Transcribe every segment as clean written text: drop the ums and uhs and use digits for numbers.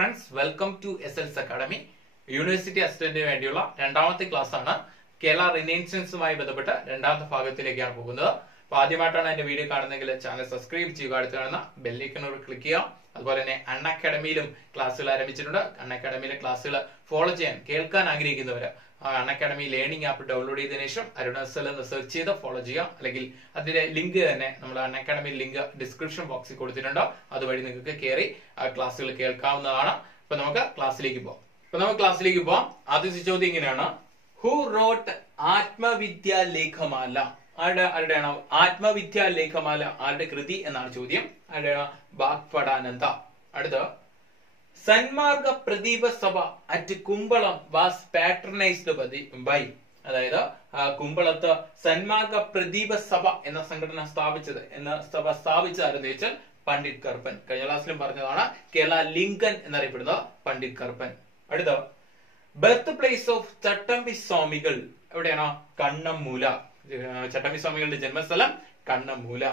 Friends, welcome to SLS academy. University അസിസ്റ്റന്റിന് വേണ്ടിയുള്ള രണ്ടാമത്തെ ക്ലാസ് ആണ്. കേരള റിനൈസൻസുമായി ബന്ധപ്പെട്ട രണ്ടാമത്തെ ഭാഗത്തിലേക്കാണ് പോകുന്നത്. അപ്പൊ ആദ്യമായിട്ടാണ് എന്റെ വീഡിയോ കാണുന്നതെങ്കിൽ ചാനൽ സബ്സ്ക്രൈബ് ചെയ്യുക, അടുത്ത് കാണുന്ന ബെല്ലൈക്കണോട് ക്ലിക്ക് ചെയ്യുക. അതുപോലെ തന്നെ അൺഅക്കാഡമിയിലും ക്ലാസ്സുകൾ ആരംഭിച്ചിട്ടുണ്ട്. അൺഅക്കാഡമിയിലെ ക്ലാസ്സുകൾ ഫോളോ ചെയ്യാൻ കേൾക്കാൻ ആഗ്രഹിക്കുന്നവര് അൺഅക്കാഡമി ലേണിംഗ് ആപ്പ് ഡൗൺലോഡ് ചെയ്തതിനു ശേഷം അരുണാസൽ എന്ന് സെർച്ച് ചെയ്ത് ഫോളോ ചെയ്യുക. അല്ലെങ്കിൽ അതിന്റെ ലിങ്ക് തന്നെ നമ്മൾ അൺഅക്കാഡമി ലിങ്ക് ഡിസ്ക്രിപ്ഷൻ ബോക്സിൽ കൊടുത്തിട്ടുണ്ട്. അതുവഴി നിങ്ങൾക്ക് കയറി ക്ലാസ്സുകൾ കേൾക്കാവുന്നതാണ്. അപ്പൊ നമുക്ക് ക്ലാസ്സിലേക്ക് പോവാം. ആദ്യത്തെ ചോദ്യം ഇങ്ങനെയാണ്: ഹു റോട്ട് ആത്മവിദ്യാ ലേഖമാല? ആരുടെയാണ് ആത്മവിദ്യാ ലേഖമാല? ആരുടെ കൃതി എന്നാണ് ചോദ്യം. ആരുടെയാണ്? വാഗ്ഭടാനന്ദ. അടുത്ത, സന്മാർഗ പ്രദീപ സഭ അറ്റ് കുമ്പളം വാസ് പാട്രണൈസ്ഡ് ബൈ. അതായത് കുമ്പളത്ത് സന്മാർഗ പ്രദീപ സഭ എന്ന സംഘടന സ്ഥാപിച്ചതാരെന്ന് ചോദിച്ചാൽ പണ്ഡിറ്റ് കർപ്പൻ. കഴിഞ്ഞ ക്ലാസ്സിലും പറഞ്ഞതാണ്. കേരള ലിങ്കൻ എന്നറിയപ്പെടുന്നത് പണ്ഡിറ്റ് കർപ്പൻ. അടുത്ത, ബർത്ത് പ്ലേസ് ഓഫ് ചട്ടമ്പി സ്വാമികൾ എവിടെയാണ്? കണ്ണമ്മൂല. ചട്ടമ്പി സ്വാമികളുടെ ജന്മസ്ഥലം കണ്ണമ്മൂല.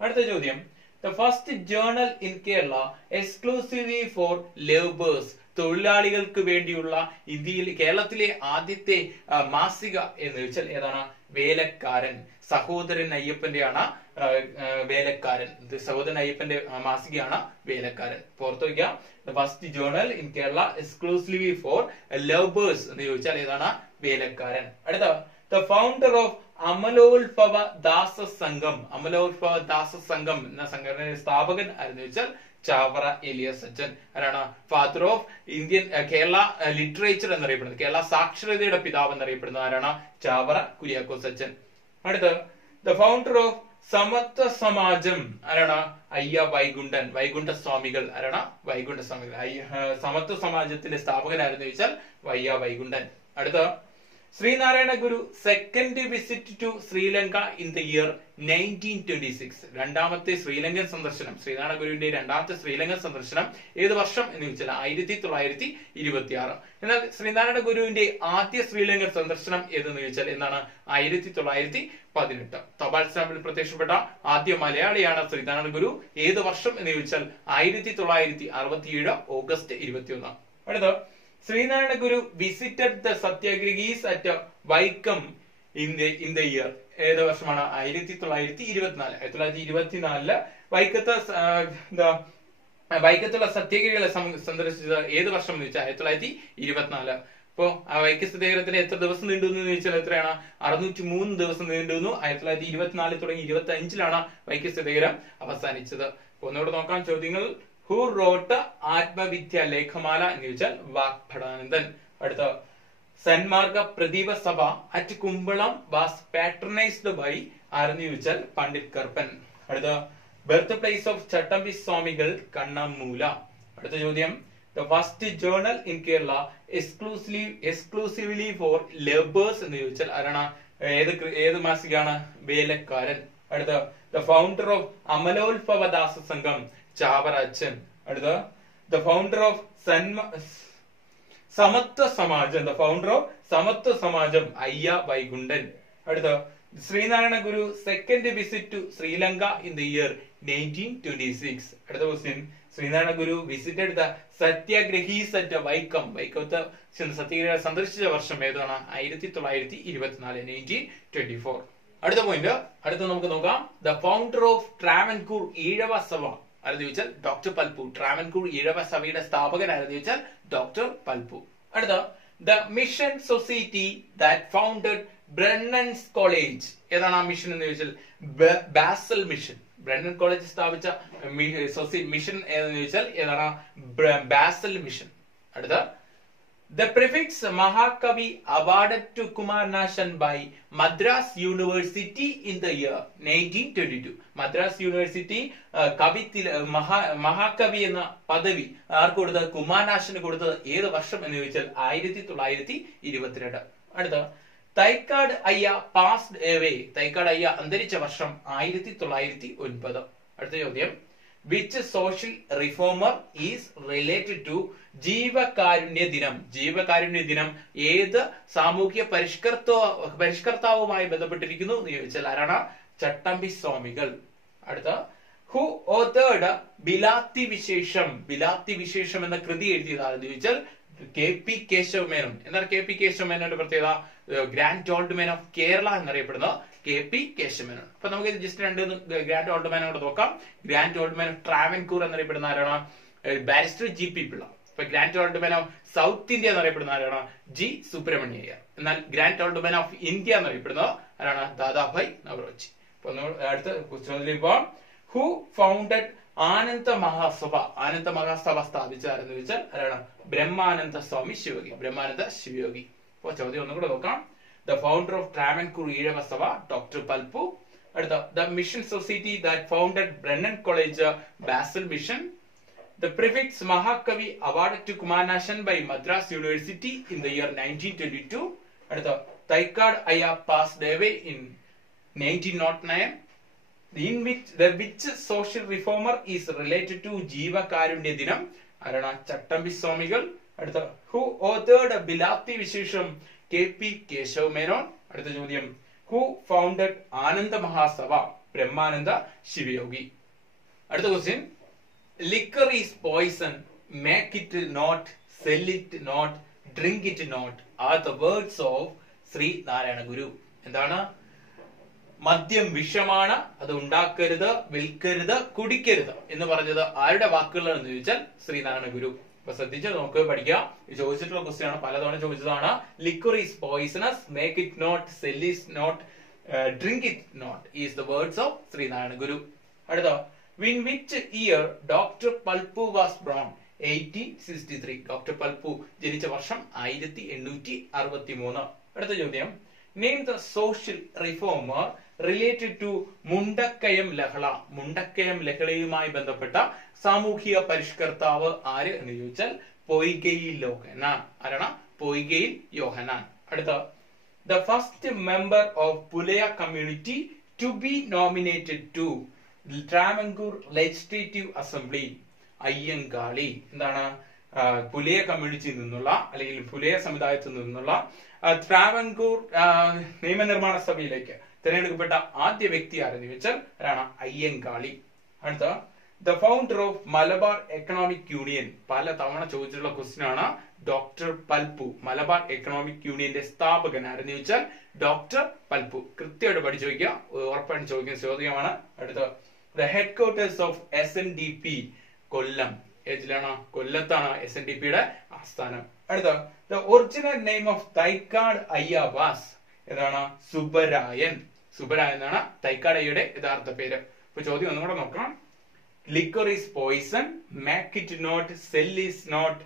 അടുത്ത ചോദ്യം, the first journal in Kerala exclusively for laborers, തൊഴിലാളികൾക്ക് വേണ്ടിയുള്ള കേരളത്തിലെ ആദ്യത്തെ മാസിക എന്ന് വെച്ചാൽ ഏതാണ്? വേലക്കാരൻ. സഹോദരൻ അയ്യപ്പന്റെയാണ് വേലക്കാരൻ. സഹോദരൻ അയ്യപ്പന്റെ മാസികയാണ് വേലക്കാരൻ. പുറത്തു വയ്ക്കുക. The first journal in Kerala exclusively for laborers എന്ന് ചോദിച്ചാൽ ഏതാണ്? വേലക്കാരൻ. അടുത്ത, the founder of അമലോത്ഭവ ദാസ സംഘം. അമലോത്ഭവ ദാസ സംഘം എന്ന സംഘടനയുടെ സ്ഥാപകൻ ആരെന്ന് ചോദിച്ചാൽ ചാവറ എലിയസ് അച്ഛൻ. ആരാണ്? Father of Indian Kerala literature എന്നറിയപ്പെടുന്നത്, കേരള സാക്ഷരതയുടെ പിതാവ് എന്നറിയപ്പെടുന്നത് ആരാണ്? ചാവറ കുര്യാക്കോസ് അച്ഛൻ. അടുത്ത, ദ ഫൗണ്ടർ ഓഫ് സമത്വ സമാജം ആരാണ്? അയ്യ വൈകുണ്ഠൻ. വൈകുണ്ഠ സ്വാമികൾ. ആരാണ്? വൈകുണ്ഠ സ്വാമികൾ. സമത്വ സമാജത്തിന്റെ സ്ഥാപകനാരെന്ന് ചോദിച്ചാൽ വയ്യ വൈകുണ്ഠൻ. അടുത്ത, Sree Narayana Guru second visit to Sri Lanka in the year 1926. രണ്ടാമത്തെ ശ്രീലങ്കൻ സന്ദർശനം, ശ്രീനാരായണ ഗുരുവിന്റെ രണ്ടാമത്തെ ശ്രീലങ്കൻ സന്ദർശനം ഏത് വർഷം എന്ന് ചോദിച്ചാൽ 1926. എന്നാൽ ശ്രീനാരായണ ഗുരുവിന്റെ ആദ്യ ശ്രീലങ്കൻ സന്ദർശനം ഏതെന്ന് ചോദിച്ചാൽ എന്താണ്? 1918. തപാൽ സ്റ്റാമ്പിൽ പ്രത്യക്ഷപ്പെട്ട ആദ്യ മലയാളിയാണ് ശ്രീനാരായണ ഗുരു. ഏത് വർഷം എന്ന് ചോദിച്ചാൽ 1967 ഓഗസ്റ്റ് 21. അടുത്ത, Sree Narayana Guru visited the satyagrahis at Vaikom in the year. ഏത് വർഷമാണ്? 1924. 1924 വൈക്കത്തുള്ള സത്യാഗ്രഹികളെ സന്ദർശിച്ചത് ഏത് വർഷം എന്ന് ചോദിച്ചാൽ 1924. ഇപ്പോ വൈക്കം സത്യാഗ്രഹത്തിന് എത്ര ദിവസം നീണ്ടു എന്ന് ചോദിച്ചാൽ എത്രയാണ്? 603 ദിവസം നീണ്ടുന്നു. 1924 തുടങ്ങി 25-ലാണ് വൈക്കം സത്യാഗ്രഹം അവസാനിച്ചത്. ഒന്നുകൂടെ നോക്കാം ചോദ്യങ്ങൾ. ഹു റോട്ട് ആത്മവിദ്യാ ലേഖമാല എന്ന് ചോദിച്ചാൽ വാഗ്ഭടാനന്ദൻ. അടുത്ത, സന്മാർഗ പ്രദീപ സഭ അറ്റ് കുമ്പളം വാസ് പാട്രണൈസ്ഡ് ബൈ ആരെന്ന് ചോദിച്ചാൽ പണ്ഡിറ്റ് കർപ്പൻ. അടുത്ത, ബർത്ത് പ്ലേസ് ഓഫ് ചട്ടമ്പി സ്വാമികൾ കണ്ണമ്മൂല. അടുത്ത ചോദ്യം, the first journal in Kerala exclusively for labours എന്ന് ചോദിച്ചാൽ ആരാണ്? ഏത് മാസികയാണ്? വേലക്കാരൻ. അടുത്ത, ദ ഫൗണ്ടർ ഓഫ് അമലോത്ഭവ ദാസ സംഘം ചാവറ അച്ഛൻ. അടുത്ത, ദ ഫൗണ്ടർ ഓഫ് സമത്വ സമാജം. ദ ഫൗണ്ടർ ഓഫ് സമത്വ സമാജം അയ്യ വൈകുണ്ഠൻ. അടുത്ത, Sree Narayana Guru second visit to Sri Lanka in the year 1926. അടുത്ത question, Sree Narayana Guru visited the satyagrahis at Vaikom. വൈക്കത്ത് സത്യാഗ്രഹ സന്ദർശിച്ച വർഷം ഏതാണ്? 1924, 1924. അടുത്ത പോയിന്റ്. അടുത്ത നമുക്ക് നോക്കാം. The founder of Travancore Ezhava സഭ ആരെന്ന് ചോദിച്ചാൽ ഡോക്ടർ പൽപു. ട്രാവൻകൂർ ഈഴവ സഭയുടെ സ്ഥാപകൻ ആരെന്ന് ചോദിച്ചാൽ ഡോക്ടർ പൽപു. അടുത്ത, the mission society that founded Brennen's college. ഏതാണ് ആ മിഷൻ എന്ന് ചോദിച്ചാൽ ബാസൽ മിഷൻ. ബ്രണ്ണൻ കോളേജ് സ്ഥാപിച്ച മിഷൻ ഏതെന്ന് ചോദിച്ചാൽ ഏതാണ്? Basel mission. അടുത്ത, the prefix Mahakavi awarded to Kumarnashan by Madras University in the year 1922. Madras university മഹാകവി എന്ന പദവി ആർക്ക് കൊടുത്തത്? കുമാരനാശന് കൊടുത്തത് ഏത് വർഷം എന്ന് ചോദിച്ചാൽ 1922. അടുത്ത, തൈക്കാട് അയ്യ പാസ്ഡ് എവേ. തൈക്കാട് അയ്യ അന്തരിച്ച വർഷം 1909. അടുത്ത ചോദ്യം, which social reformer is related to ജീവകാരുണ്യ ദിനം? ജീവകാരുണ്യ ദിനം ഏത് സാമൂഹ്യ പരിഷ്കർത്താവുമായി ബന്ധപ്പെട്ടിരിക്കുന്നു എന്ന് ചോദിച്ചാൽ ആരാണ്? ചട്ടമ്പി സ്വാമികൾ. അടുത്ത, ഹു ഓതേർഡ് ബിലാത്തി വിശേഷം. ബിലാത്തി വിശേഷം എന്ന കൃതി എഴുതിയതാണെന്ന് ചോദിച്ചാൽ കെ പി കേശവ മേനോൻ. എന്താണ് കെ പി കേശവ മേനോന്റെ പ്രത്യേകത? Grand old man of Kerala എന്നറിയപ്പെടുന്ന കെ പി കേശവ മേനോൻ. അപ്പൊ നമുക്ക് ജസ്റ്റ് രണ്ട് ഗ്രാൻഡ് ഓൾഡ് മാൻ കൂടെ നോക്കാം. Grand old man of Travancore എന്നറിയപ്പെടുന്ന ആരാണ്? Barrister G P Pillai. അപ്പൊ grand old man of South India എന്നറിയപ്പെടുന്ന ആരാണ്? ജി സുബ്രഹ്മണ്യ അയ്യർ. എന്നാൽ grand old man of India എന്നറിയപ്പെടുന്നത് ആരാണ്? ദാദാഭായ് നവറോജി. അപ്പൊ അടുത്ത ക്വസ്റ്റ്യനിൽ പോവാം. Who founded Ananda Mahasabha. ആനന്ദ മഹാസഭ സ്ഥാപിച്ചതാരെന്ന് ചോദിച്ചാൽ ആരാണ്? ബ്രഹ്മാനന്ദ സ്വാമി ശിവയോഗി. ബ്രഹ്മാനന്ദ ശിവയോഗി. അപ്പൊ ചോദ്യം ഒന്നുകൂടെ നോക്കാം. The founder of Travancore Ezhava Sabha doctor Palpu. അടുത്ത the mission society that founded Brennen college Basel mission. The prefix Mahakavi awarded to Kumarnashan by Madras University in the year 1922. അടുത്ത തൈക്കാട് അയ്യ passed away in 1909. In which social reformer is related to ജീവകാരുണ്യ ദിനം? ആരാണ്? ചട്ടമ്പി സ്വാമികൾ. അടുത്ത who authored Bilathi Vishesham? K P Kesava Menon. അടുത്ത ചോദ്യം who founded Ananda Mahasabha? Brahmananda Sivayogi. അടുത്ത question liquor is poison, make it not, sell it not, drink it not are the words of Sree Narayana Guru. എന്താണ്? മദ്യം വിഷമാണ്, അത് ഉണ്ടാക്കരുത്, വിൽക്കരുത്, കുടിക്കരുത് എന്ന് പറഞ്ഞത് ആരുടെ വാക്കുകളാണെന്ന് ചോദിച്ചാൽ ശ്രീനാരായണ ഗുരു. അപ്പൊ ശ്രദ്ധിച്ച് നമുക്ക് പഠിക്കാം. ചോദിച്ചിട്ടുള്ള ക്വസ്റ്റ്യൻ ആണ്, പലതവണ ചോദിച്ചതാണ്. Liquor is poisonous, make it not, sell is not, drink it not is the words of Sree Narayana Guru. അടുത്ത in which year Dr. Palpu was born? 1863. Doctor Palpu ജനിച്ച വർഷം 1863. അടുത്ത ചോദ്യം name the social reformer related to Mundakayam ലഹള. മുണ്ടക്കയം ലഹളയുമായി ബന്ധപ്പെട്ട സാമൂഹിക പരിഷ്കർത്താവ് ആര് എന്ന് ചോദിച്ചാൽ പൊയ്കയിൽ യോഹന്നാൻ. ആരാണ്? പൊയ്കയിൽ യോഹന്നാൻ. അടുത്ത the first member of Pulaya community to be nominated to Travancore legislative assembly. Ayyankali. എന്താണ്? പുലയ കമ്മ്യൂണിറ്റിയിൽ നിന്നുള്ള അല്ലെങ്കിൽ പുലയ സമുദായത്തിൽ നിന്നുള്ള ട്രാവൻകൂർ നിയമനിർമ്മാണ സഭയിലേക്ക് തിരഞ്ഞെടുക്കപ്പെട്ട ആദ്യ വ്യക്തി ആരെന്ന് ചോദിച്ചാൽ ആരാണ്? അയ്യങ്കാളി. അടുത്ത the founder of Malabar economic union. പല തവണ ചോദിച്ചിട്ടുള്ള ക്വസ്റ്റ്യൻ ആണ്. ഡോക്ടർ പൽപു. മലബാർ എക്കണോമിക് യൂണിയന്റെ സ്ഥാപകൻ ആരെന്ന് ചോദിച്ചാൽ ഡോക്ടർ പൽപു. കൃത്യമായിട്ട് പഠിച്ചു വയ്ക്കുക, ഉറപ്പായിട്ട് ചോദിക്കുന്ന ചോദ്യമാണ്. അടുത്ത the head quarters of SNDP കൊല്ലം. ഏതിലാണ്? കൊല്ലത്താണ് SNDPയുടെ ആസ്ഥാനം. അടുത്ത the original name of Thycaud അയ്യ വാസ്? ഏതാണ്? സുബരായൻ. സുബരായൻ എന്നാണ് തൈക്കാട് അയ്യയുടെ യഥാർത്ഥ പേര്. ഇപ്പൊ ചോദ്യം ഒന്നും കൂടെ നോക്കാം. Liquor is poison, make it not, sell is not,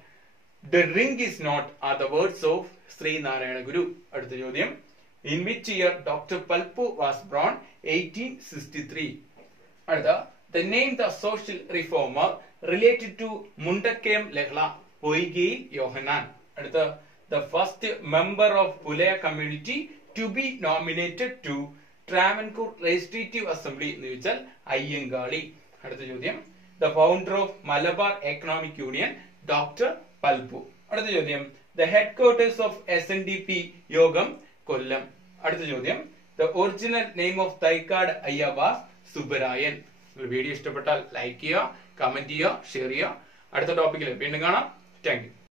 drink is not are the words of Sree Narayana Guru. അടുത്ത ചോദ്യം in which year Dr. Palpu was born? 1863. അടുത്ത the name the social reformer related to Mundakayam ലഹള? പൊയ്കയിൽ യോഹന്നാൻ. അടുത്ത the first member of Pulaya community to be nominated to Travancore legislative assembly എന്ന് ചോദിച്ചാൽ അയ്യങ്കാളി. അടുത്ത ചോദ്യം the founder of Malabar economic union doctor Palpu. അടുത്ത ചോദ്യം the head quarters of SNDP യോഗം കൊല്ലം. അടുത്ത ചോദ്യം the original name of Thycaud അയ്യ വാസ് സുബരായൻ. വീഡിയോ ഇഷ്ടപ്പെട്ടാൽ ലൈക്ക് ചെയ്യുക, കമന്റ് ചെയ്യുക, ഷെയർ ചെയ്യുക. അടുത്ത ടോപ്പിക്കിൽ വീണ്ടും കാണാം. Thank you.